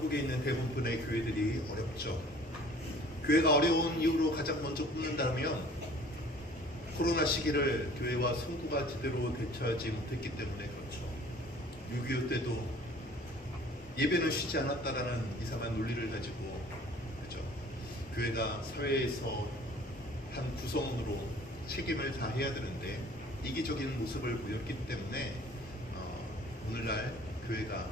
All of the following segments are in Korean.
한국에 있는 대부분의 교회들이 어렵죠. 교회가 어려운 이유로 가장 먼저 꼽는다면 코로나 시기를 교회와 성도가 제대로 대처하지 못했기 때문에 그렇죠. 6.25 때도 예배는 쉬지 않았다라는 이상한 논리를 가지고 그렇죠. 교회가 사회에서 한 구성원으로 책임을 다해야 되는데 이기적인 모습을 보였기 때문에 오늘날 교회가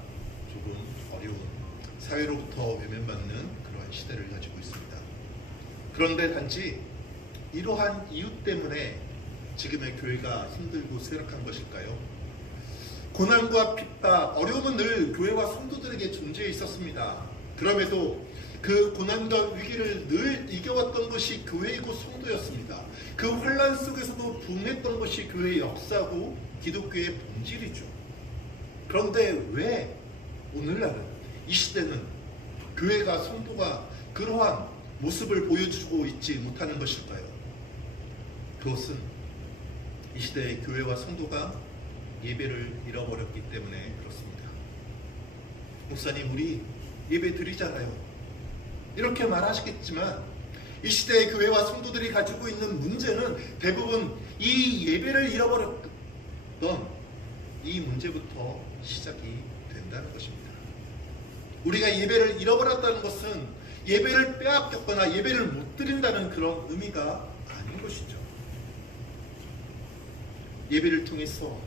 조금 어려운 사회로부터 외면받는 그러한 시대를 가지고 있습니다. 그런데 단지 이러한 이유 때문에 지금의 교회가 힘들고 쇠락한 것일까요? 고난과 핍박, 어려움은 늘 교회와 성도들에게 존재해 있었습니다. 그럼에도 그 고난과 위기를 늘 이겨왔던 것이 교회이고 성도였습니다. 그 환난 속에서도 부흥했던 것이 교회의 역사고 기독교의 본질이죠. 그런데 왜 오늘날은 이 시대는 교회가 성도가 그러한 모습을 보여주고 있지 못하는 것일까요? 그것은 이 시대의 교회와 성도가 예배를 잃어버렸기 때문에 그렇습니다. 목사님, 우리 예배 드리잖아요. 이렇게 말하시겠지만 이 시대의 교회와 성도들이 가지고 있는 문제는 대부분 이 예배를 잃어버렸던 이 문제부터 시작이 된다는 것입니다. 우리가 예배를 잃어버렸다는 것은 예배를 빼앗겼거나 예배를 못 드린다는 그런 의미가 아닌 것이죠. 예배를 통해서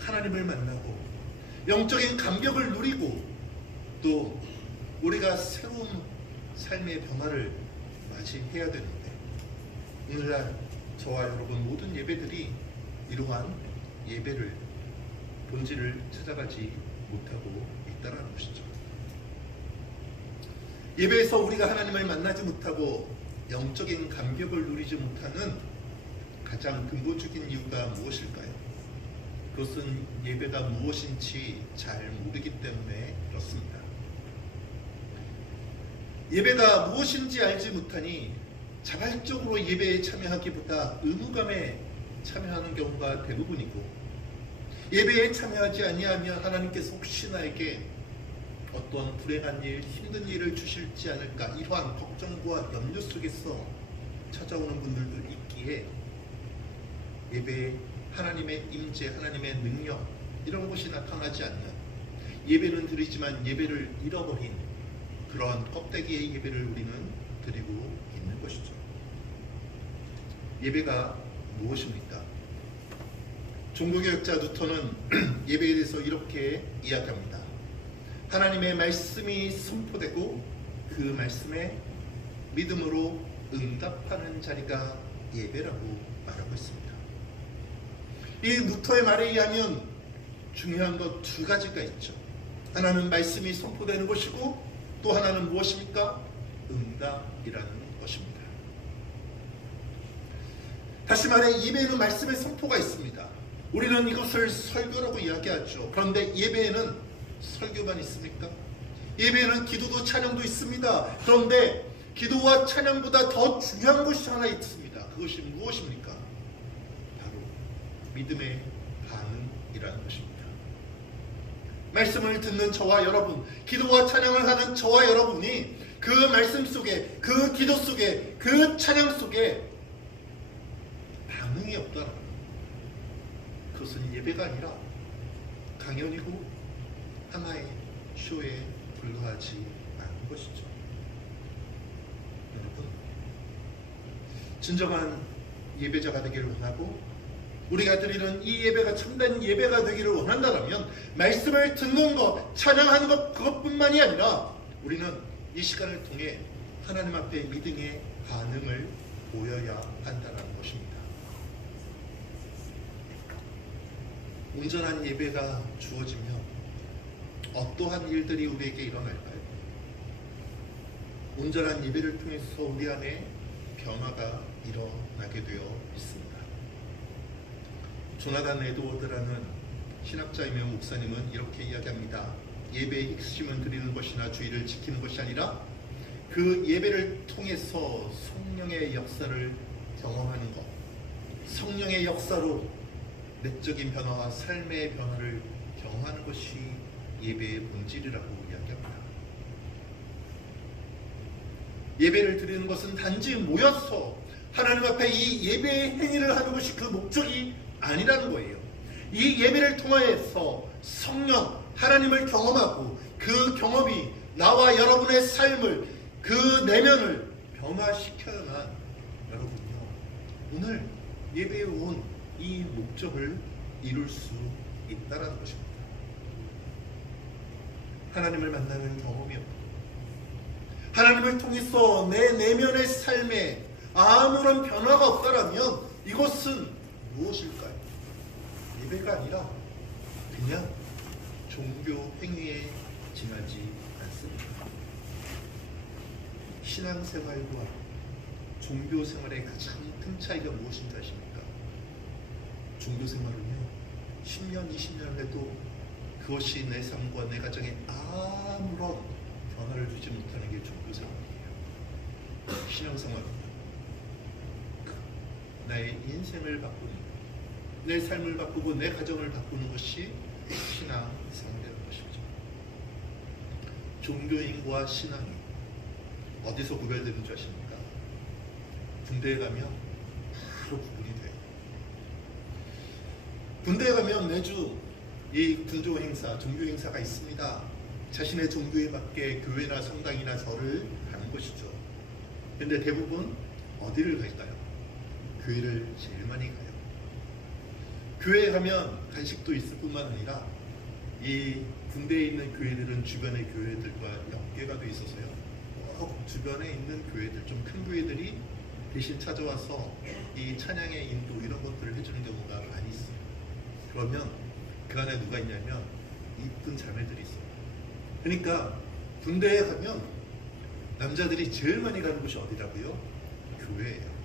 하나님을 만나고 영적인 감격을 누리고 또 우리가 새로운 삶의 변화를 맞이해야 되는데 오늘날 저와 여러분 모든 예배들이 이러한 예배를 본질을 찾아가지 못하고 있다는 것이죠. 예배에서 우리가 하나님을 만나지 못하고 영적인 감격을 누리지 못하는 가장 근본적인 이유가 무엇일까요? 그것은 예배가 무엇인지 잘 모르기 때문에 그렇습니다. 예배가 무엇인지 알지 못하니 자발적으로 예배에 참여하기보다 의무감에 참여하는 경우가 대부분이고 예배에 참여하지 아니하면 하나님께서 혹시 나에게 어떤 불행한 일, 힘든 일을 주실지 않을까 이러한 걱정과 염려 속에서 찾아오는 분들도 있기에 예배에 하나님의 임재, 하나님의 능력 이런 것이 나타나지 않는 예배는 드리지만 예배를 잃어버린 그러한 껍데기의 예배를 우리는 드리고 있는 것이죠. 예배가 무엇입니까? 종교개혁자 누턴은 예배에 대해서 이렇게 이야기합니다. 하나님의 말씀이 선포되고 그 말씀에 믿음으로 응답하는 자리가 예배라고 말하고 있습니다. 이 누터의 말에 의하면 중요한 것 두 가지가 있죠. 하나는 말씀이 선포되는 것이고 또 하나는 무엇입니까? 응답이라는 것입니다. 다시 말해 예배에는 말씀의 선포가 있습니다. 우리는 이것을 설교라고 이야기하죠. 그런데 예배에는 설교만 있습니까? 예배에는 기도도 찬양도 있습니다. 그런데 기도와 찬양보다 더 중요한 것이 하나 있습니다. 그것이 무엇입니까? 바로 믿음의 반응이라는 것입니다. 말씀을 듣는 저와 여러분, 기도와 찬양을 하는 저와 여러분이 그 말씀 속에, 그 기도 속에, 그 찬양 속에 반응이 없다면 그것은 예배가 아니라 강연이고 하나의 쇼에 불과하지 않은 것이죠. 여러분, 진정한 예배자가 되기를 원하고 우리가 드리는 이 예배가 참된 예배가 되기를 원한다면 말씀을 듣는 것, 찬양하는 것 그것뿐만이 아니라 우리는 이 시간을 통해 하나님 앞에 믿음의 반응을 보여야 한다는 것입니다. 온전한 예배가 주어지면 어떠한 일들이 우리에게 일어날까요? 온전한 예배를 통해서 우리 안에 변화가 일어나게 되어 있습니다. 조나단 에드워드라는 신학자이며 목사님은 이렇게 이야기합니다. 예배의 핵심은 드리는 것이나 주의를 지키는 것이 아니라 그 예배를 통해서 성령의 역사를 경험하는 것, 성령의 역사로 내적인 변화와 삶의 변화를 경험하는 것이 예배의 본질이라고 이야기합니다. 예배를 드리는 것은 단지 모여서 하나님 앞에 이 예배의 행위를 하는 것이 그 목적이 아니라는 거예요. 이 예배를 통하여서 성령 하나님을 경험하고 그 경험이 나와 여러분의 삶을 그 내면을 변화시켜야만 여러분요 오늘 예배에 온 이 목적을 이룰 수 있다는 것입니다. 하나님을 만나는 경험이 없고 하나님을 통해서 내 내면의 삶에 아무런 변화가 없다라면 이것은 무엇일까요? 예배가 아니라 그냥 종교 행위에 지나지 않습니다. 신앙생활과 종교생활의 가장 큰 차이가 무엇인지 아십니까? 종교생활은요 10년, 20년 해도 그것이 내 삶과 내 가정에 아무런 변화를 주지 못하는 게 종교생활이에요. 신앙생활은 나의 인생을 바꾸는, 내 삶을 바꾸고 내 가정을 바꾸는 것이 신앙생활이라는 것이죠. 종교인과 신앙인 어디서 구별되는 줄 아십니까? 군대에 가면 바로 구분이 돼요. 군대에 가면 매주 이 군조 행사, 종교 행사가 있습니다. 자신의 종교에 맞게 교회나 성당이나 절을 가는 것이죠. 그런데 대부분 어디를 갈까요? 교회를 제일 많이 가요. 교회에 가면 간식도 있을 뿐만 아니라 이 군대에 있는 교회들은 주변의 교회들과 연계가 돼 있어서요. 주변에 있는 교회들, 좀 큰 교회들이 대신 찾아와서 이 찬양의 인도 이런 것들을 해주는 경우가 많이 있어요. 그러면 그 안에 누가 있냐면 이쁜 자매들이 있어요. 그러니까 군대에 가면 남자들이 제일 많이 가는 곳이 어디라고요? 교회예요.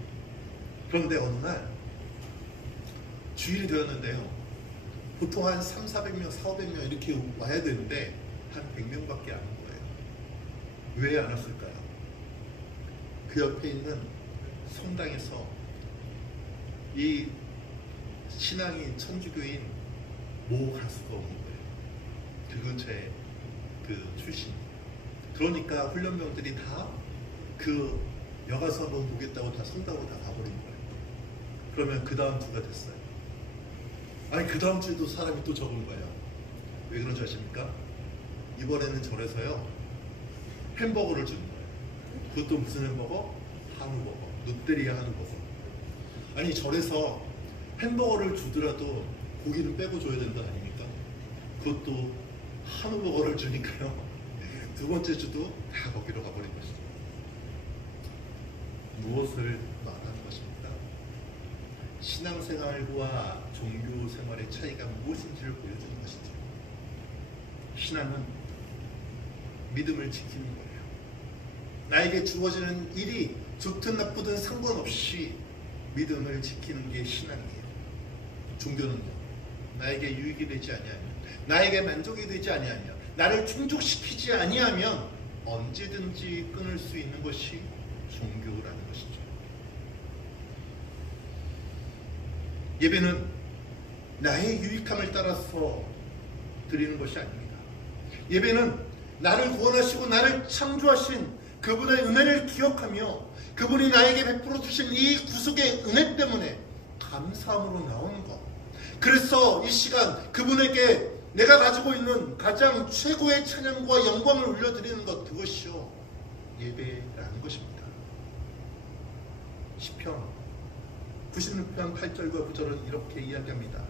그런데 어느 날 주일이 되었는데요. 보통 한 3, 400명, 4, 500명 이렇게 와야 되는데 한 100명밖에 안 온 거예요. 왜 안 왔을까요? 그 옆에 있는 성당에서 이 신앙인 천주교인 모 가수가 오는 거예요. 그 근처에 그 출신. 그러니까 훈련병들이 다 그 여가서 한번 보겠다고 다 성당으로 다 가버린 거예요. 그러면 그 다음 주가 됐어요. 아니 그 다음 주에도 사람이 또 적은 거예요. 왜 그런지 아십니까? 이번에는 절에서요 햄버거를 주는 거예요. 그것도 무슨 햄버거? 한우버거. 롯데리아 한우버거. 아니 절에서 햄버거를 주더라도 고기는 빼고 줘야 되는 거 아닙니까? 그것도 한우버거를 주니까요. 두 번째 주도 다 거기로 가버린 것이죠. 무엇을 말하는 것입니까? 신앙생활과 종교생활의 차이가 무엇인지를 보여주는 것이죠. 신앙은 믿음을 지키는 거예요. 나에게 주어지는 일이 좋든 나쁘든 상관없이 믿음을 지키는 게 신앙이에요. 종교는요, 나에게 유익이 되지 아니하면, 나에게 만족이 되지 아니하면, 나를 충족시키지 아니하면 언제든지 끊을 수 있는 것이 종교라는 것이죠. 예배는 나의 유익함을 따라서 드리는 것이 아닙니다. 예배는 나를 구원하시고 나를 창조하신 그분의 은혜를 기억하며 그분이 나에게 베풀어 주신 이 구속의 은혜 때문에 감사함으로 나오는 것. 그래서 이 시간 그분에게 내가 가지고 있는 가장 최고의 찬양과 영광을 올려드리는 것, 그것이요 예배라는 것입니다. 시편 96편 8절과 9절은 이렇게 이야기합니다.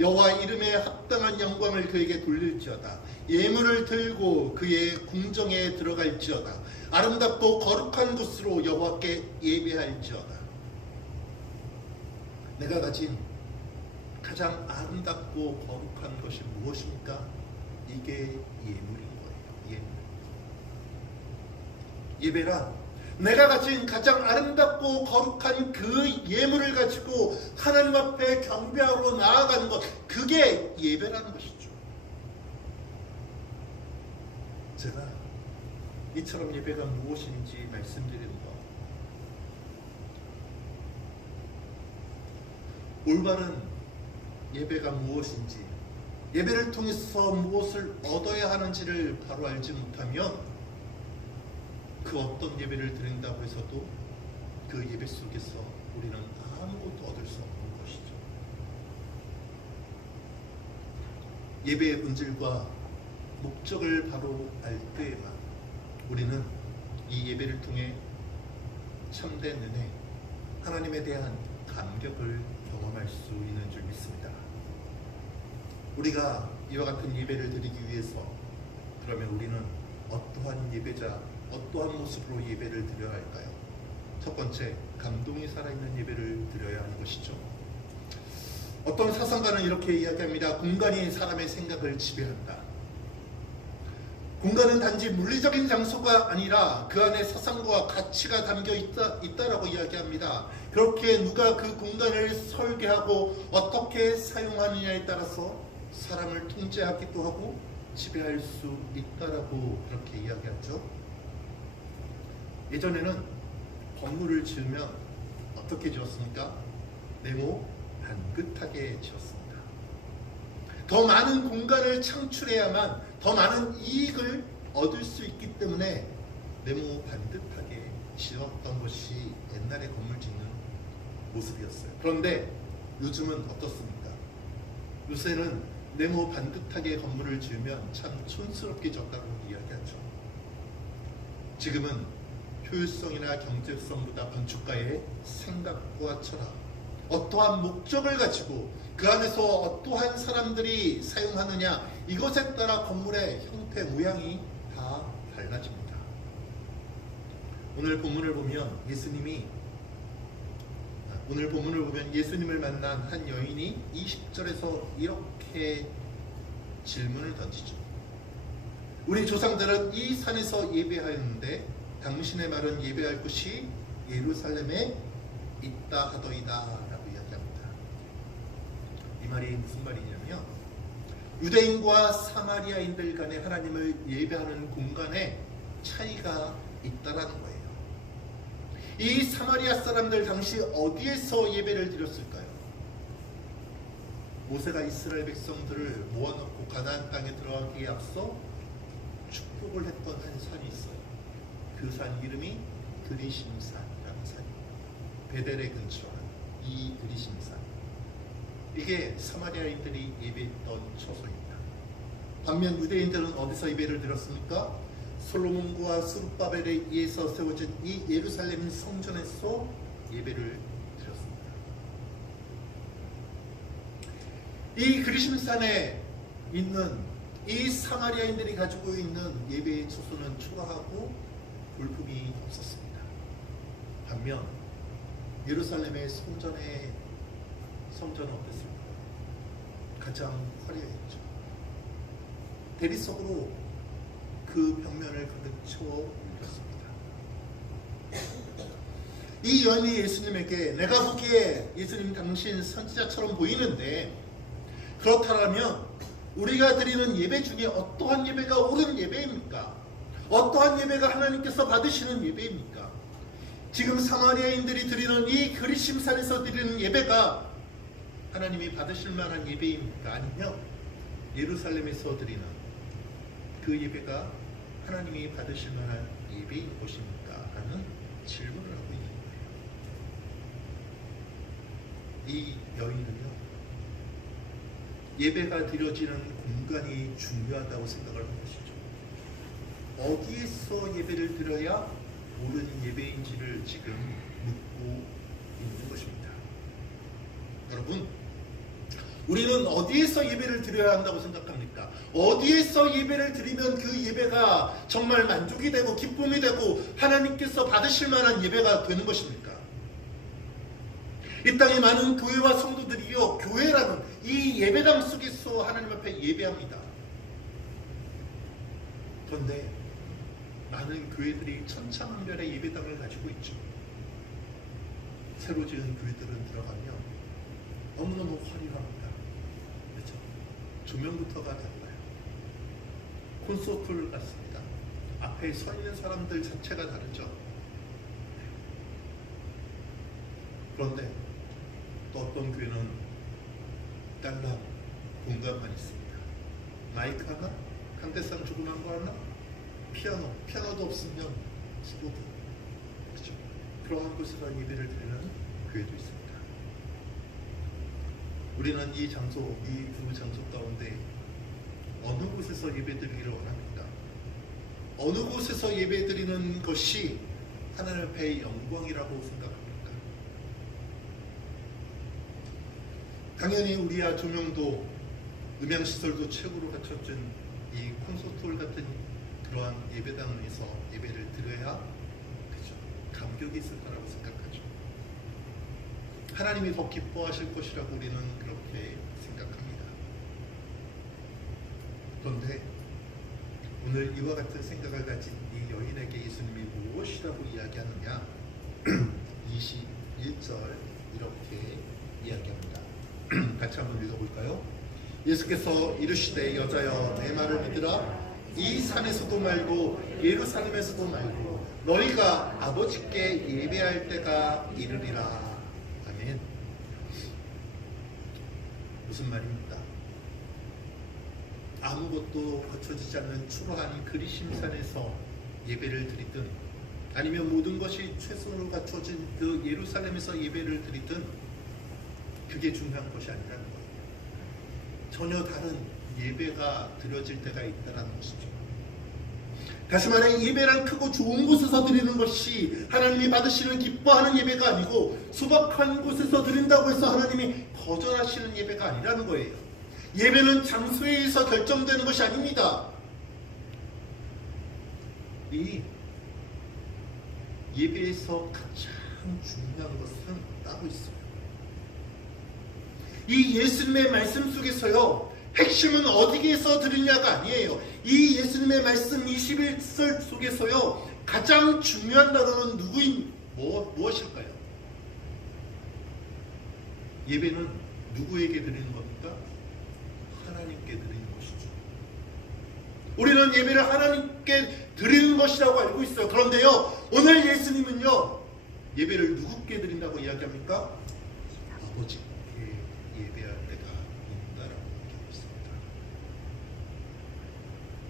여호와 이름에 합당한 영광을 그에게 돌릴지어다. 예물을 들고 그의 궁정에 들어갈지어다. 아름답고 거룩한 곳으로 여호와께 예배할지어다. 내가 가진 가장 아름답고 거룩한 것이 무엇입니까? 이게 예물인 거예요. 예물. 예배란 내가 가진 가장 아름답고 거룩한 그 예물을 가지고 하나님 앞에 경배하러 나아가는 것, 그게 예배라는 것이죠. 제가 이처럼 예배가 무엇인지 말씀드리는 것, 올바른 예배가 무엇인지, 예배를 통해서 무엇을 얻어야 하는지를 바로 알지 못하면 그 어떤 예배를 드린다고 해서도 그 예배 속에서 우리는 아무것도 얻을 수 없는 것이죠. 예배의 본질과 목적을 바로 알 때에만 우리는 이 예배를 통해 참된 은혜, 하나님에 대한 감격을 경험할 수 있는 줄 믿습니다. 우리가 이와 같은 예배를 드리기 위해서 그러면 우리는 어떠한 예배자, 어떠한 모습으로 예배를 드려야 할까요? 첫 번째, 감동이 살아있는 예배를 드려야 하는 것이죠. 어떤 사상가는 이렇게 이야기합니다. 공간이 사람의 생각을 지배한다. 공간은 단지 물리적인 장소가 아니라 그 안에 사상과 가치가 담겨 있다라고 이야기합니다. 그렇게 누가 그 공간을 설계하고 어떻게 사용하느냐에 따라서 사람을 통제하기도 하고 지배할 수 있다라고 그렇게 이야기하죠. 예전에는 건물을 지으면 어떻게 지었습니까? 네모 반듯하게 지었습니다. 더 많은 공간을 창출해야만 더 많은 이익을 얻을 수 있기 때문에 네모 반듯하게 지었던 것이 옛날에 건물 짓는 모습이었어요. 그런데 요즘은 어떻습니까? 요새는 네모 반듯하게 건물을 지으면 참 촌스럽게 졌다고 이야기하죠. 지금은 효율성이나 경제성보다 건축가의 생각과 철학, 어떠한 목적을 가지고 그 안에서 어떠한 사람들이 사용하느냐, 이것에 따라 건물의 형태, 모양이 다 달라집니다. 오늘 본문을 보면 예수님을 만난 한 여인이 20절에서 이렇게 질문을 던지죠. 우리 조상들은 이 산에서 예배하였는데 당신의 말은 예배할 곳이 예루살렘에 있다 하더이다 라고 이야기합니다. 이 말이 무슨 말이냐면 유대인과 사마리아인들 간에 하나님을 예배하는 공간에 차이가 있다라는 거예요. 이 사마리아 사람들 당시 어디에서 예배를 드렸을까요? 모세가 이스라엘 백성들을 모아놓고 가나안 땅에 들어가기에 앞서 축복을 했던 한 산이 있어요. 그 산 이름이 그리심산이라는 산이에요. 베델에 근처한 이 그리심산, 이게 사마리아인들이 예배했던 처소입니다. 반면 유대인들은 어디서 예배를 드렸습니까? 솔로몬과 스룹바벨에 의해서 세워진 이 예루살렘 성전에서 예배를 드렸습니다. 이 그리심산에 있는 이 사마리아인들이 가지고 있는 예배의 처소는 초라하고 볼품이 없었습니다. 반면 예루살렘의 성전은 어땠습니까? 가장 화려했죠. 대리석으로 그 벽면을 가득 채워 올렸습니다. 이 여인이 예수님에게, 내가 보기에 예수님 당신 선지자처럼 보이는데 그렇다면 우리가 드리는 예배 중에 어떠한 예배가 옳은 예배입니까? 어떠한 예배가 하나님께서 받으시는 예배입니까? 지금 사마리아인들이 드리는 이 그리심산에서 드리는 예배가 하나님이 받으실 만한 예배입니까? 아니면 예루살렘에서 드리는 그 예배가 하나님이 받으실 만한 예배인 것입니까? 라는 질문을 하고 있는 거예요. 이 여인은요, 예배가 드려지는 공간이 중요하다고 생각을 한 것이죠. 어디에서 예배를 드려야 옳은 예배인지를 지금 묻고 있는 것입니다. 여러분, 우리는 어디에서 예배를 드려야 한다고 생각합니까? 어디에서 예배를 드리면 그 예배가 정말 만족이 되고 기쁨이 되고 하나님께서 받으실 만한 예배가 되는 것입니까? 이 땅에 많은 교회와 성도들이요, 교회라는 이 예배당 속에서 하나님 앞에 예배합니다. 그런데 많은 교회들이 천차만별의 예배당을 가지고 있죠. 새로 지은 교회들은 들어가면 너무너무 화려합니다. 그렇죠? 조명부터가 달라요. 콘서트를 갔습니다. 앞에 서 있는 사람들 자체가 다르죠. 그런데 또 어떤 교회는 딸랑 공간만 있습니다. 마이크 하나, 강대상 조그만 거 하나, 피아노도 없으면 15분, 그렇죠? 그러한 곳에서 예배를 드리는 교회도 있습니다. 우리는 이 장소, 이 두 장소 가운데 어느 곳에서 예배드리기를 원합니다. 어느 곳에서 예배드리는 것이 하나님 앞에 영광이라고 생각합니까? 당연히 우리야 조명도 음향시설도 최고로 갖춰진 이 콘서트홀 같은 그러한 예배당에서 예배를 드려야 그죠? 감격이 있을 거라고 생각하죠. 하나님이 더 기뻐하실 것이라고 우리는 그렇게 생각합니다. 그런데 오늘 이와 같은 생각을 가진 이 여인에게 예수님이 무엇이라고 이야기하느냐? 21절 이렇게 이야기합니다. 같이 한번 읽어볼까요? 예수께서 이르시되 여자여 내 말을 믿으라. 이 산에서도 말고 예루살렘에서도 말고 너희가 아버지께 예배할 때가 이르리라. 아멘. 무슨 말입니까? 아무것도 갖춰지지 않는 초라한 그리심산에서 예배를 드리든 아니면 모든 것이 최선으로 갖춰진 그 예루살렘에서 예배를 드리든 그게 중요한 것이 아니라는 거예요. 전혀 다른 예배가 드려질 때가 있다는 것이죠. 다시 말해 예배란 크고 좋은 곳에서 드리는 것이 하나님이 받으시는 기뻐하는 예배가 아니고 소박한 곳에서 드린다고 해서 하나님이 거절하시는 예배가 아니라는 거예요. 예배는 장소에 의해서 결정되는 것이 아닙니다. 이 예배에서 가장 중요한 것은 따로 있어요. 이 예수님의 말씀 속에서요, 핵심은 어디에서 드리냐가 아니에요. 이 예수님의 말씀 21절 속에서요, 가장 중요한 단어는 무엇일까요? 예배는 누구에게 드리는 겁니까? 하나님께 드리는 것이죠. 우리는 예배를 하나님께 드리는 것이라고 알고 있어요. 그런데요, 오늘 예수님은요, 예배를 누구께 드린다고 이야기합니까? 아버지께 예배할 때가 있다라고 얘기하고 있습니다.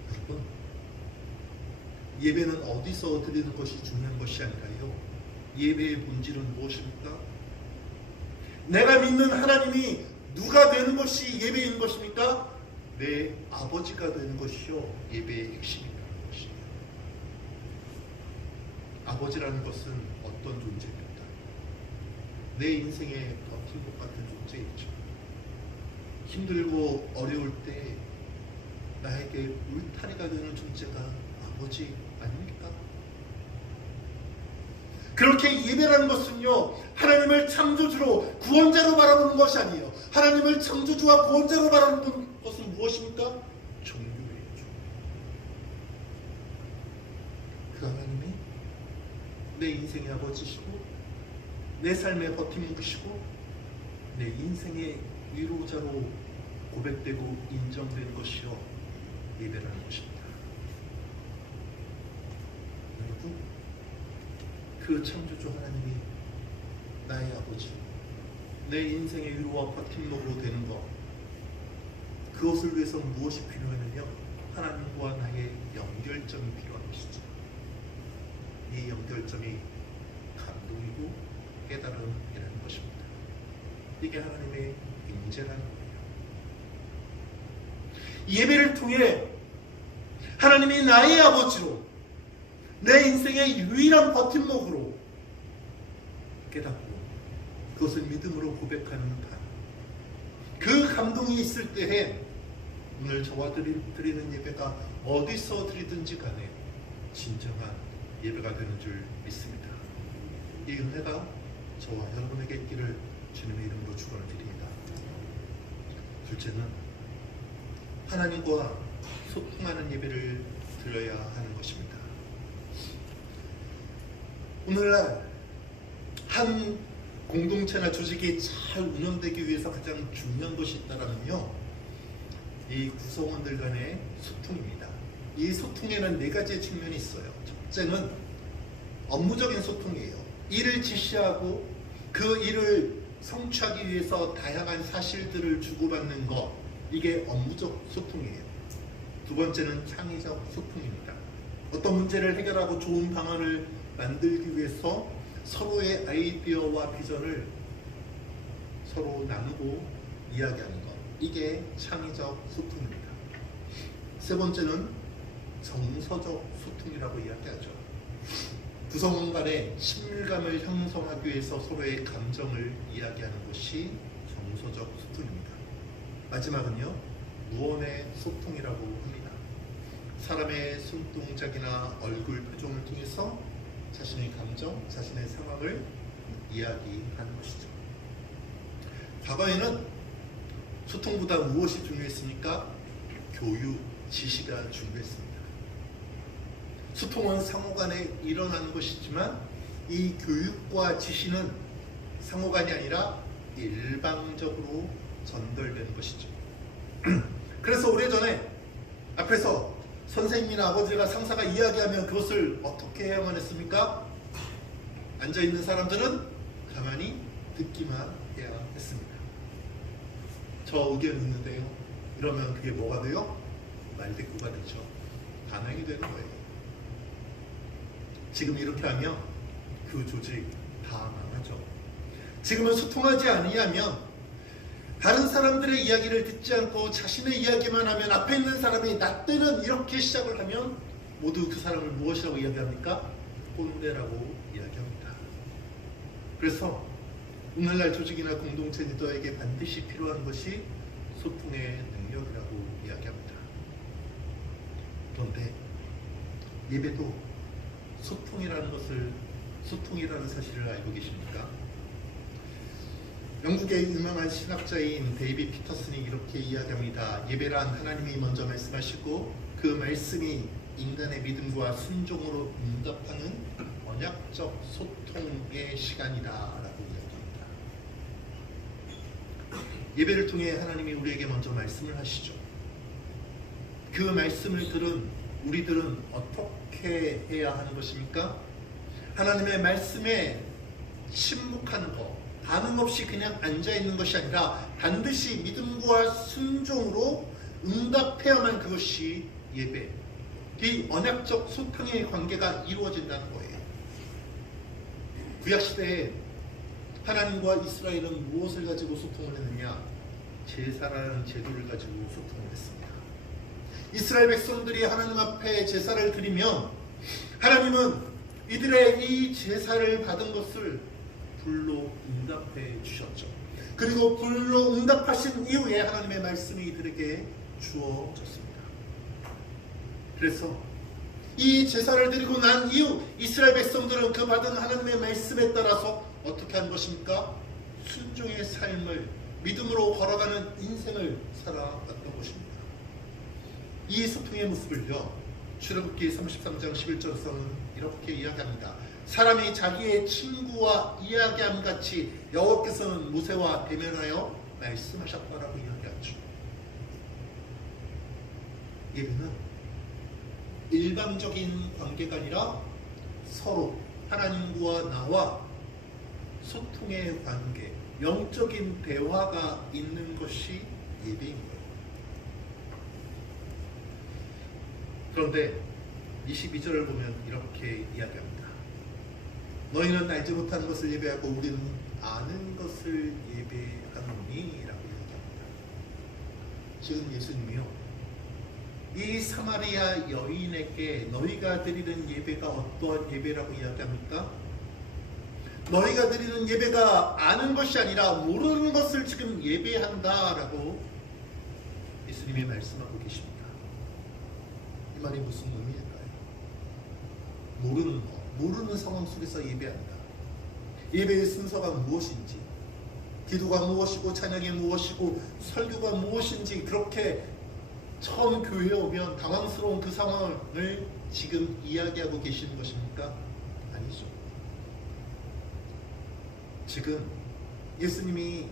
여러분, 예배는 어디서 드리는 것이 중요한 것이 아니라요, 예배의 본질은 무엇입니까? 내가 믿는 하나님이 누가 되는 것이 예배인 것입니까? 내 아버지가 되는 것이요, 예배의 핵심이라는 것이에요. 아버지라는 것은 어떤 존재입니까? 내 인생의 버팀목 같은 존재이죠. 힘들고 어려울 때 나에게 울타리가 되는 존재가 아버지 아닙니까? 그렇게 예배라는 것은요, 하나님을 창조주로 구원자로 바라보는 것이 아니에요. 하나님을 창조주와 구원자로 바라보는 것은 무엇입니까? 종교예요. 그 하나님이 내 인생의 아버지시고 내 삶의 버팀목이시고 내 인생의 위로자로 고백되고 인정되는 것이요, 예배라는 것입니다. 여러분, 그 창조주 하나님이 나의 아버지, 내 인생의 위로와 버팀목으로 되는 것, 그것을 위해서 무엇이 필요하냐면 하나님과 나의 연결점이 필요한 것이죠. 이 연결점이 감동이고 깨달음이라는 것입니다. 이게 하나님의 임재라는 거예요. 예배를 통해 하나님이 나의 아버지로, 내 인생의 유일한 버팀목으로 깨닫고 그것을 믿음으로 고백하는 것, 그 감동이 있을 때에 오늘 저와 드리는 예배가 어디서 드리든지 간에 진정한 예배가 되는 줄 믿습니다. 이 은혜가 저와 여러분에게 있기를 주님의 이름으로 축원을 드립니다. 둘째는 하나님과 소통하는 예배를 드려야 하는 것입니다. 오늘날 한 공동체나 조직이 잘 운영되기 위해서 가장 중요한 것이 있다면요, 이 구성원들 간의 소통입니다. 이 소통에는 네 가지의 측면이 있어요. 첫째는 업무적인 소통이에요. 일을 지시하고 그 일을 성취하기 위해서 다양한 사실들을 주고받는 것, 이게 업무적 소통이에요. 두 번째는 창의적 소통입니다. 어떤 문제를 해결하고 좋은 방안을 만들기 위해서 서로의 아이디어와 비전을 서로 나누고 이야기하는 것. 이게 창의적 소통입니다. 세 번째는 정서적 소통이라고 이야기하죠. 구성원 간의 친밀감을 형성하기 위해서 서로의 감정을 이야기하는 것이 정서적 소통입니다. 마지막은요, 무언의 소통이라고 합니다. 사람의 손동작이나 얼굴 표정을 통해서 자신의 감정, 자신의 상황을 이야기하는 것이죠. 과거에는 소통보다 무엇이 중요했습니까? 교육, 지시가 중요했습니다. 소통은 상호간에 일어나는 것이지만 이 교육과 지시는 상호간이 아니라 일방적으로 전달되는 것이죠. 그래서 오래전에 앞에서 선생님이나 아버지가 상사가 이야기하면 그것을 어떻게 해야만 했습니까? 앉아있는 사람들은 가만히 듣기만 해야 했습니다. 저 의견 있는데요. 이러면 그게 뭐가 돼요? 말대꾸가 되죠. 반항이 되는 거예요. 지금 이렇게 하면 그 조직 다 망하죠. 지금은 소통하지 아니하면 다른 사람들의 이야기를 듣지 않고 자신의 이야기만 하면 앞에 있는 사람이 나 때는 이렇게 시작을 하면 모두 그 사람을 무엇이라고 이야기합니까? 꼰대라고 이야기합니다. 그래서 오늘날 조직이나 공동체 리더에게 반드시 필요한 것이 소통의 능력이라고 이야기합니다. 그런데 예배도 소통이라는 사실을 알고 계십니까? 영국의 유명한 신학자인 데이비드 피터슨이 이렇게 이야기합니다. 예배란 하나님이 먼저 말씀하시고 그 말씀이 인간의 믿음과 순종으로 응답하는 언약적 소통의 시간이다 라고 이야기합니다. 예배를 통해 하나님이 우리에게 먼저 말씀을 하시죠. 그 말씀을 들은 우리들은 어떻게 해야 하는 것입니까? 하나님의 말씀에 침묵하는 것, 반응 없이 그냥 앉아있는 것이 아니라 반드시 믿음과 순종으로 응답해야만 그것이 예배, 이 언약적 소통의 관계가 이루어진다는 거예요. 구약시대에 하나님과 이스라엘은 무엇을 가지고 소통을 했느냐? 제사라는 제도를 가지고 소통을 했습니다. 이스라엘 백성들이 하나님 앞에 제사를 드리면 하나님은 이들의 이 제사를 받은 것을 불로 응답해 주셨죠. 그리고 불로 응답하신 이후에 하나님의 말씀이 이들에게 주어졌습니다. 그래서 이 제사를 드리고 난 이후 이스라엘 백성들은 그 받은 하나님의 말씀에 따라서 어떻게 한 것입니까? 순종의 삶을, 믿음으로 걸어가는 인생을 살아갔던 것입니다. 이 소통의 모습을요, 출애굽기 33장 11절에서는 이렇게 이야기합니다. 사람이 자기의 친구와 이야기함 같이 여호와께서는 모세와 대면하여 말씀하셨다라고 이야기하죠. 예배는 일방적인 관계가 아니라 서로 하나님과 나와 소통의 관계, 영적인 대화가 있는 것이 예배인 거예요. 그런데 22절을 보면 이렇게 이야기합니다. 너희는 알지 못하는 것을 예배하고 우리는 아는 것을 예배하노니 라고 이야기합니다. 지금 예수님이요, 이 사마리아 여인에게 너희가 드리는 예배가 어떠한 예배라고 이야기합니까? 너희가 드리는 예배가 아는 것이 아니라 모르는 것을 지금 예배한다라고 예수님이 말씀하고 계십니다. 이 말이 무슨 의미일까요? 모르는 것, 모르는 상황 속에서 예배한다. 예배의 순서가 무엇인지, 기도가 무엇이고 찬양이 무엇이고 설교가 무엇인지 그렇게 처음 교회에 오면 당황스러운 그 상황을 지금 이야기하고 계시는 것입니까? 아니죠. 지금 예수님이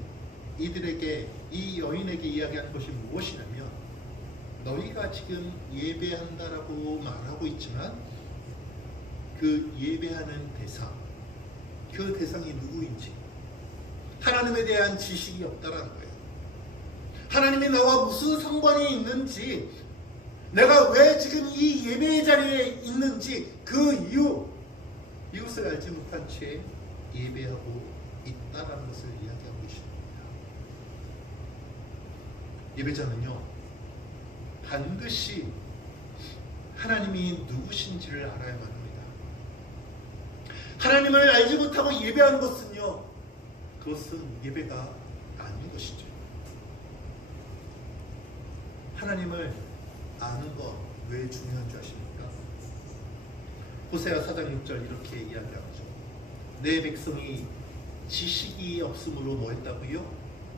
이들에게, 이 여인에게 이야기하는 것이 무엇이냐면, 너희가 지금 예배한다라고 말하고 있지만 그 예배하는 대상, 그 대상이 누구인지 하나님에 대한 지식이 없다라는 거예요. 하나님이 나와 무슨 상관이 있는지, 내가 왜 지금 이 예배의 자리에 있는지 그 이웃을 알지 못한 채 예배하고 있다라는 것을 이야기하고 계십니다. 예배자는요, 반드시 하나님이 누구신지를 알아야만 합니다. 하나님을 알지 못하고 예배하는 것은요, 그것은 예배가 아닌 것이죠. 하나님을 아는 것 왜 중요한 줄 아십니까? 호세아 4장 6절 이렇게 이야기하죠. 내 백성이 지식이 없으므로 뭐 했다고요?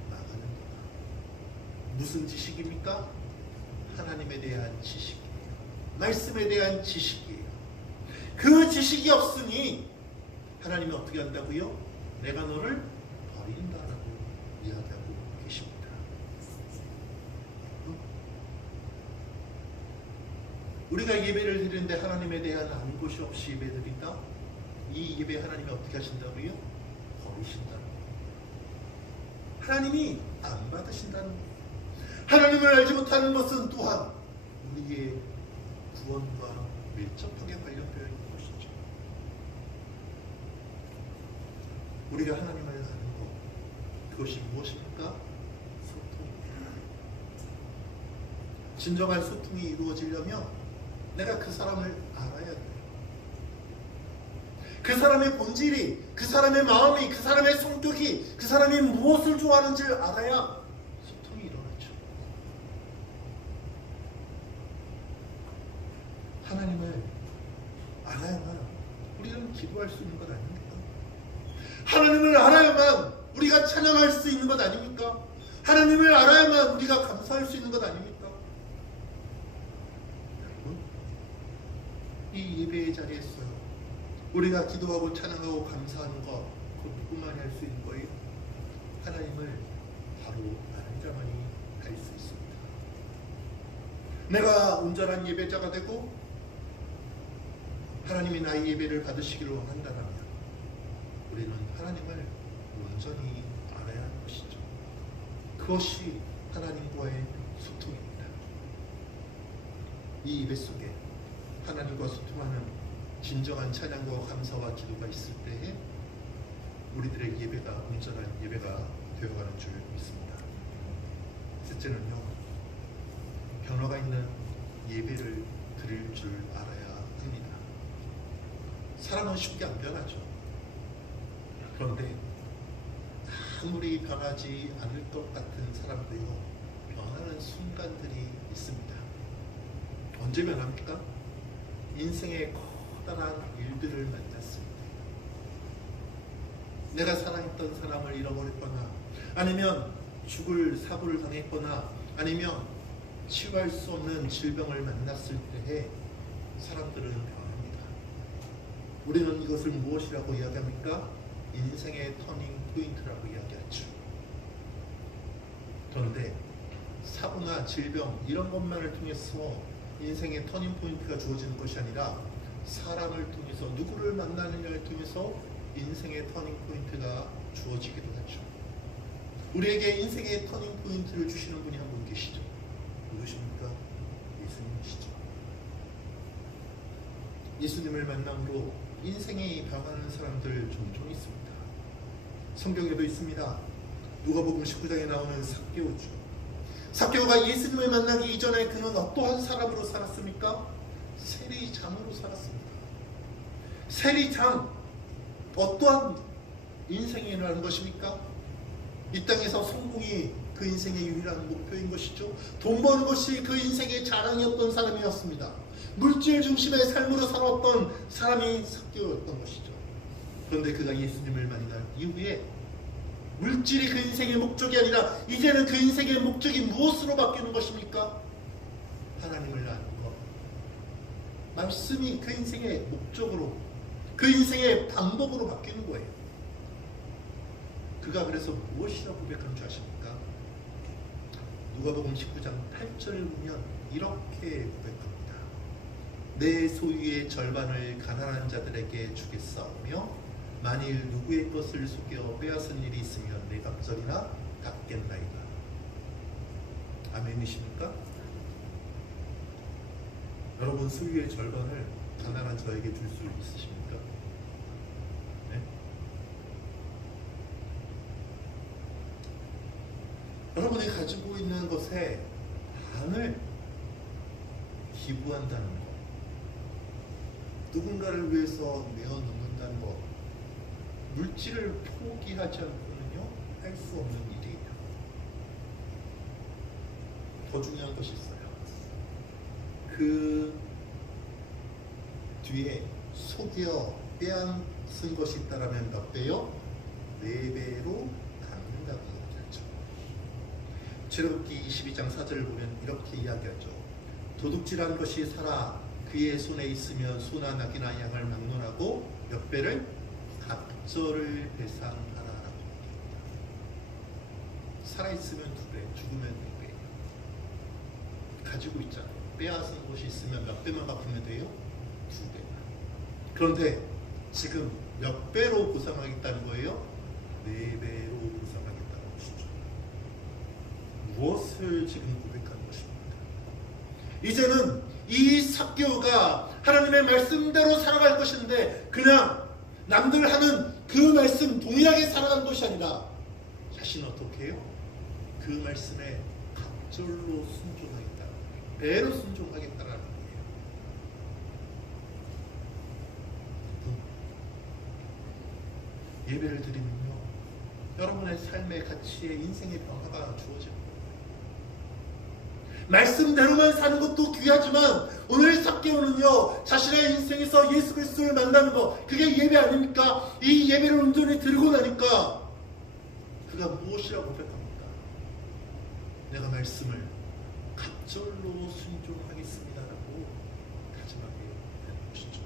망하는도다. 무슨 지식입니까? 하나님에 대한 지식이에요. 말씀에 대한 지식이에요. 그 지식이 없으니 하나님이 어떻게 한다고요? 내가 너를 버린다라고 이야기하고 계십니다. 우리가 예배를 드리는데 하나님에 대한 아는 것이 없이 예배드린다? 이 예배 하나님이 어떻게 하신다고요? 버리신다. 하나님이 안 받으신다는 거예요. 하나님을 알지 못하는 것은 또한 우리의 구원과 밀접하게 관련되어 있는 것이죠. 우리가 하나님을 아는 것, 그것이 무엇입니까? 소통입니다. 진정한 소통이 이루어지려면 내가 그 사람을 알아야 돼요. 그 사람의 본질이, 그 사람의 마음이, 그 사람의 성격이, 그 사람이 무엇을 좋아하는지를 알아야 소통이 일어나죠. 하나님을 알아야만 우리는 기도할 수 있는 것 아닙니까? 하나님을 알아야만 우리가 찬양할 수 있는 것 아닙니까? 하나님을 알아야만 우리가 감사할 수 있는 것 아닙니까? 이 예배의 자리에서 우리가 기도하고 찬양하고 감사하는 것, 그 누구만이 할 수 있는 거예요? 하나님을 바로 아는 자만이 할 수 있습니다. 내가 온전한 예배자가 되고 하나님이 나의 예배를 받으시기를 원한다면 우리는 하나님을 온전히 알아야 하는 것이죠. 그것이 하나님과의 소통입니다. 이 예배 속에 하나님과 소통하는 진정한 찬양과 감사와 기도가 있을 때에 우리들의 예배가 온전한 예배가 되어가는 줄 믿습니다. 셋째는요, 변화가 있는 예배를 드릴 줄 알아야 합니다. 사람은 쉽게 안 변하죠. 그런데 아무리 변하지 않을 것 같은 사람도요, 변하는 순간들이 있습니다. 언제 변합니까? 인생의 커다란 일들을 만났을 때, 내가 사랑했던 사람을 잃어버렸거나, 아니면 죽을 사고를 당했거나, 아니면 치유할 수 없는 질병을 만났을 때에 사람들은 변합니다. 우리는 이것을 무엇이라고 이야기합니까? 인생의 터닝 포인트라고 이야기하죠. 그런데 사고나 질병 이런 것만을 통해서 인생의 터닝 포인트가 주어지는 것이 아니라 사람을 통해서, 누구를 만나느냐를 통해서 인생의 터닝 포인트가 주어지기도 하죠. 우리에게 인생의 터닝 포인트를 주시는 분이 한 분 계시죠. 누구십니까? 예수님이시죠. 예수님을 만남으로 인생이 변하는 사람들 종종 있습니다. 성경에도 있습니다. 누가복음 19장에 나오는 삭개오죠. 삭개오가 예수님을 만나기 이전에 그는 어떠한 사람으로 살았습니까? 세리장으로 살았습니다. 세리장, 어떠한 인생이라는 것입니까? 이 땅에서 성공이 그 인생의 유일한 목표인 것이죠. 돈 버는 것이 그 인생의 자랑이었던 사람이었습니다. 물질 중심의 삶으로 살았던 사람이 삭개오였던 것이죠. 그런데 그가 예수님을 만난 이후에 물질이 그 인생의 목적이 아니라 이제는 그 인생의 목적이 무엇으로 바뀌는 것입니까? 하나님을 아는 것. 말씀이 그 인생의 목적으로, 그 인생의 방법으로 바뀌는 거예요. 그가 그래서 무엇이라고 고백한 줄 아십니까? 누가복음 19장 8절을 보면 이렇게 고백합니다. 내 소유의 절반을 가난한 자들에게 주겠사오며 만일 누구의 것을 속여 빼앗은 일이 있으면 내 갑절이나 닦겠나이다. 아멘이십니까? 여러분 소유의 절반을 가난한 저에게 줄 수 있으십니까? 네? 여러분이 가지고 있는 것의 반을 기부한다는 것, 누군가를 위해서 내어놓는다는 것, 물질을 포기하지 않고는요 할 수 없는 일이에요. 더 중요한 것이 있어요. 그 뒤에 속여 빼앗은 것이 있다라면 몇 배요? 4배로 갚는다고 얘기하죠. 출애굽기 22장 4절을 보면 이렇게 이야기하죠. 도둑질한 것이 살아 그의 손에 있으면 소나 낙이나 양을 막론하고 몇 배를 갑절을 배상하라라고 얘기합니다. 살아있으면 2배, 죽으면 4배. 가지고 있잖아요. 빼앗은 것이 있으면 몇 배만 갚으면 돼요? 2배. 그런데 지금 몇 배로 보상하겠다는 거예요? 4배로 보상하겠다는 것이죠. 무엇을 지금 고백하는 것입니까? 이제는 이 삭개오가 하나님의 말씀대로 살아갈 것인데 그냥 남들 하는 그 말씀 동일하게 살아가는 것이 아니라 자신은 어떻게 해요? 그 말씀에 갑절로 순종하겠다, 배로 순종하겠다라는 거예요. 예배를 드리면요 여러분의 삶의 가치에 인생의 변화가 주어집니다. 말씀대로만 사는 것도 귀하지만 오늘 삭개오는요 자신의 인생에서 예수 그리스도를 만나는 것, 그게 예배 아닙니까? 이 예배를 온전히 드리고 나니까 그가 무엇이라고 고백합니까? 내가 말씀을 갑절로 순종하겠습니다라고 다짐하게 되는 것이죠.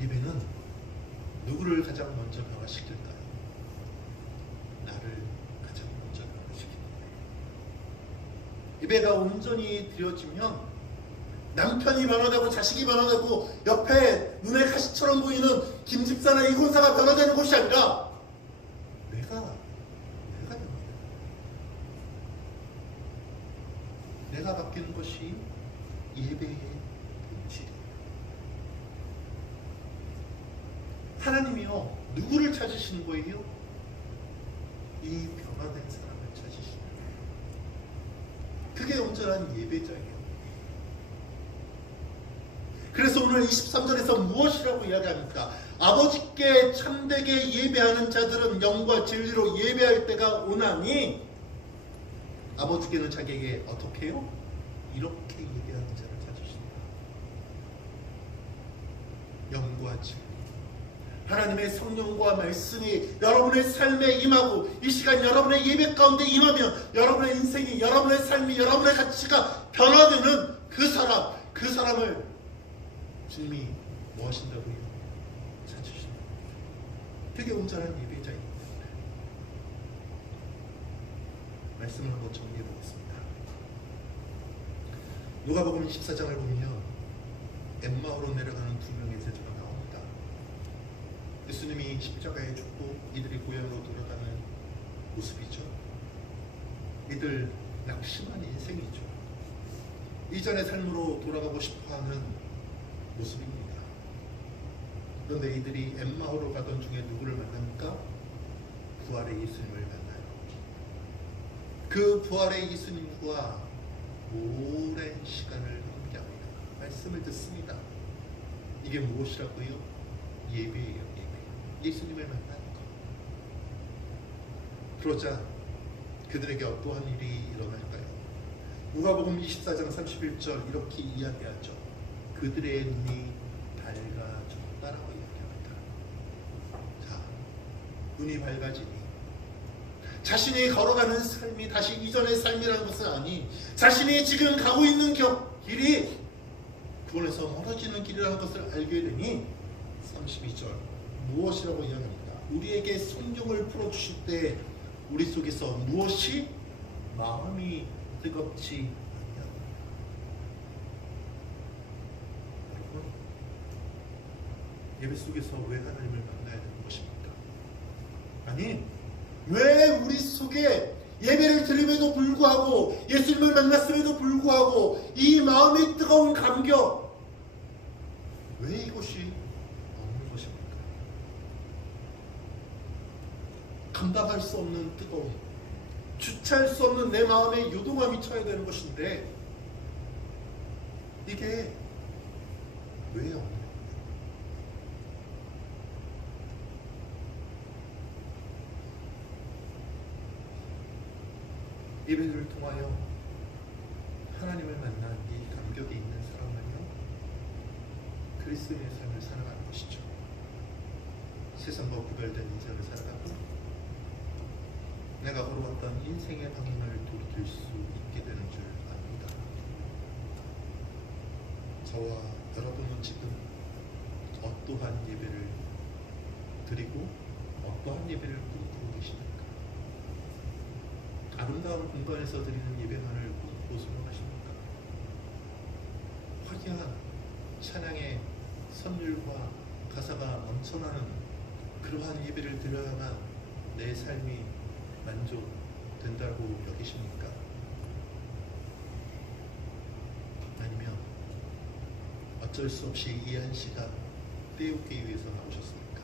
예배는 누구를 가장 먼저 변화시킬까요? 나를 가장 먼저 변화시키는 거예요. 예배가 온전히 드려지면 남편이 변화되고 자식이 변화되고 옆에 눈에 가시처럼 보이는 김집사나 이혼사가 변화되는 것이 아니라 내가 됩니다. 내가 바뀌는 것이 예배의 본질이에요. 하나님이요 누구를 찾으시는 거예요? 이 변화된 사람을 찾으시는 거예요. 그게 온전한 예배자예요. 그래서 오늘 23절에서 무엇이라고 이야기합니까? 아버지께 참되게 예배하는 자들은 영과 진리로 예배할 때가 오나니 아버지께는 자기에게 어떻게 해요? 이렇게 예배하는 자를 찾으신다. 영과 진리, 하나님의 성령과 말씀이 여러분의 삶에 임하고 이 시간 여러분의 예배 가운데 임하면 여러분의 인생이, 여러분의 삶이, 여러분의 가치가 변화되는 그 사람을 주님이 뭐 하신다고요? 찾으신다. 그게 온전한 예배자입니다. 말씀을 한번 정리해 보겠습니다. 누가복음 14장을 보면 엠마오로 내려가는 2명의 제자가 나옵니다. 예수님이 십자가에 죽고 이들이 고향으로 돌아가는 모습이죠. 이들 낙심한 인생이죠. 이전의 삶으로 돌아가고 싶어하는 모습입니다. 그런데 이들이 엠마오로 가던 중에 누구를 만납니까? 부활의 예수님을 만나요. 그 부활의 예수님과 오랜 시간을 함께합니다. 말씀을 듣습니다. 이게 무엇이라고요? 예배예요. 예배. 예수님을 만나는 것. 그러자 그들에게 어떠한 일이 일어날까요? 누가복음 24장 31절 이렇게 이야기하죠. 그들의 눈이 밝아졌다라고 이야기합니다. 자, 눈이 밝아지니 자신이 걸어가는 삶이 다시 이전의 삶이라는 것은 아니, 자신이 지금 가고 있는 길이 구원에서 멀어지는 길이라는 것을 알게 되니 32절 무엇이라고 이야기합니다. 우리에게 성령을 풀어주실 때 우리 속에서 무엇이 마음이 뜨겁지 않냐. 여러분, 예배 속에서 왜 하나님을 만나야 되는 것입니까? 아니, 왜 우리 속에 예배를 드림에도 불구하고 예수님을 만났음에도 불구하고 이 마음의 뜨거운 감격, 왜 이것이 없는 것입니까? 감당할 수 없는 뜨거움, 주체할 수 없는 내 마음의 요동함이 쳐야 되는 것인데 이게 왜 없는 거예요? 예배를 통하여 하나님을 만난 이 감격이 있는 사람은요, 그리스도인의 삶을 살아가는 것이죠. 세상과 구별된 인생을 살아가고 내가 걸어왔던 인생의 방향을 돌이킬 수 있게 되는 줄 압니다. 저와 여러분은 지금 어떠한 예배를 드리고 어떠한 예배를 꿈꾸고 계십니까? 아름다운 공간에서 드리는 예배만을 꿈꾸고 소망하십니까? 화려한 찬양의 선율과 가사가 넘쳐나는 그러한 예배를 드려야만 내 삶이 만족된다고 여기십니까? 아니면 어쩔 수 없이 이 한 시간 때우기 위해서 나오셨습니까?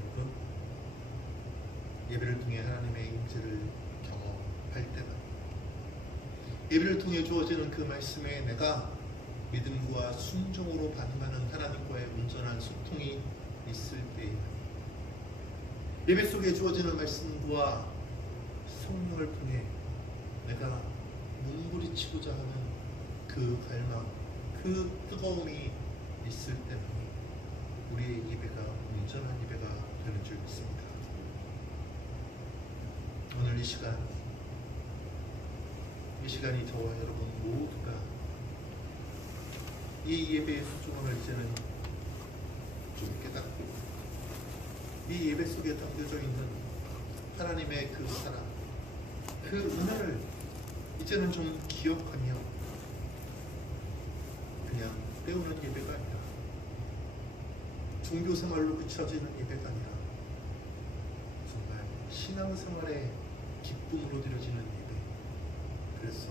여러분, 예배를 통해 하나님의 임재를 경험할 때가, 예배를 통해 주어지는 그 말씀에 내가 믿음과 순종으로 반응하는 하나님과의 온전한 소통이 있을 때에, 예배 속에 주어지는 말씀과 성령을 통해 내가 몸부리치고자 하는 그 갈망, 그 뜨거움이 있을 때는 우리의 예배가 온전한 예배가 되는 줄 믿습니다. 오늘 이 시간이 저와 여러분 모두가 이 예배의 소중함을 이제는 좀 깨닫고 이 예배 속에 담겨져 있는 하나님의 그 사랑, 그 은혜를 이제는 좀 기억하며 그냥 때우는 예배가 아니라, 종교생활로 그쳐지는 예배가 아니라 정말 신앙생활의 기쁨으로 드려지는 예배, 그래서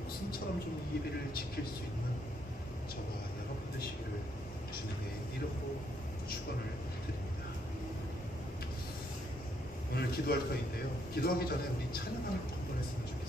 목숨처럼 좀 이 예배를 지킬 수 있는 저와 여러분 되시기를 주님의 이름으로 축원을 드립니다. 오늘 기도할 터인데요, 기도하기 전에 우리 찬양 한번 했으면 좋겠습니다.